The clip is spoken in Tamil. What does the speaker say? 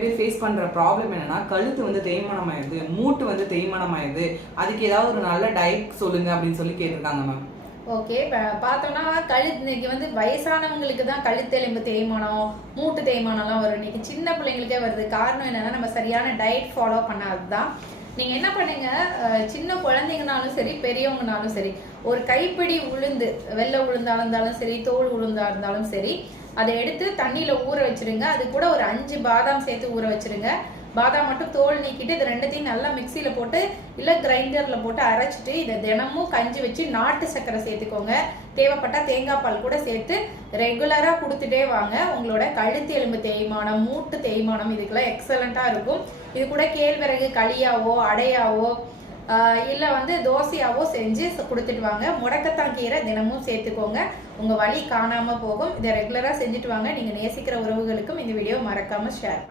பேர் ஃபேஸ் பண்ற ப்ராப்ளம் என்னன்னா கழுத்து வந்து தேய்மானம் ஆயிடுது, மூட்டு வந்து தேய்மானம் ஆயிடுது. அதுக்கு ஏதாவது ஒரு நல்ல டயட் சொல்லுங்க அப்படின்னு சொல்லி கேட்டிருக்காங்க மேம். ஓகே, பார்த்தோம்னா இன்னைக்கு வந்து வயசானவங்களுக்கு தான் கழுத்தெலும்பு தேய்மானம், மூட்டு தேய்மானம்லாம் வரும். இன்னைக்கு சின்ன பிள்ளைங்களுக்கே வருது. காரணம் என்னன்னா நம்ம சரியான டயட் ஃபாலோ பண்ணாதுதான். நீங்க என்ன பண்ணுங்க, சின்ன குழந்தைங்கனாலும் சரி பெரியவங்கனாலும் சரி, ஒரு கைப்பிடி உளுந்து, வெள்ளை உளுந்தா இருந்தாலும் சரி தோல் உளுந்தா இருந்தாலும் சரி, அதை எடுத்து தண்ணியில ஊற வச்சிருங்க. அது கூட ஒரு 5 பாதாம் சேர்த்து ஊற வச்சிருங்க. பாதாம் மட்டும் தோல் நீக்கிட்டு இது ரெண்டுத்தையும் நல்லா மிக்சியில போட்டு இல்ல கிரைண்டர்ல போட்டு அரைச்சிட்டு இதை தினமும் கஞ்சி வச்சு நாட்டு சர்க்கரை சேர்த்துக்கோங்க. தேவைப்பட்டா தேங்காய் பால் கூட சேர்த்து ரெகுலரா கொடுத்துட்டே வாங்க. உங்களோட கழுத்து எலும்பு தேய்மானம், மூட்டு தேய்மானம் இதுக்கெல்லாம் எக்ஸலண்டா இருக்கும். இது கூட கேழ்வரகு களியாவோ அடையாவோ இல்ல வந்து தோசையாவோ செஞ்சு கொடுத்துட்டு வாங்க. முடக்கத்தான் கீரை தினமும் சேர்த்துக்கோங்க. உங்க வலி காணாம போகும். இதை ரெகுலரா செஞ்சுட்டு வாங்க. நீங்க நேசிக்கிற உறவுகளுக்கும் இந்த வீடியோ மறக்காம ஷேர்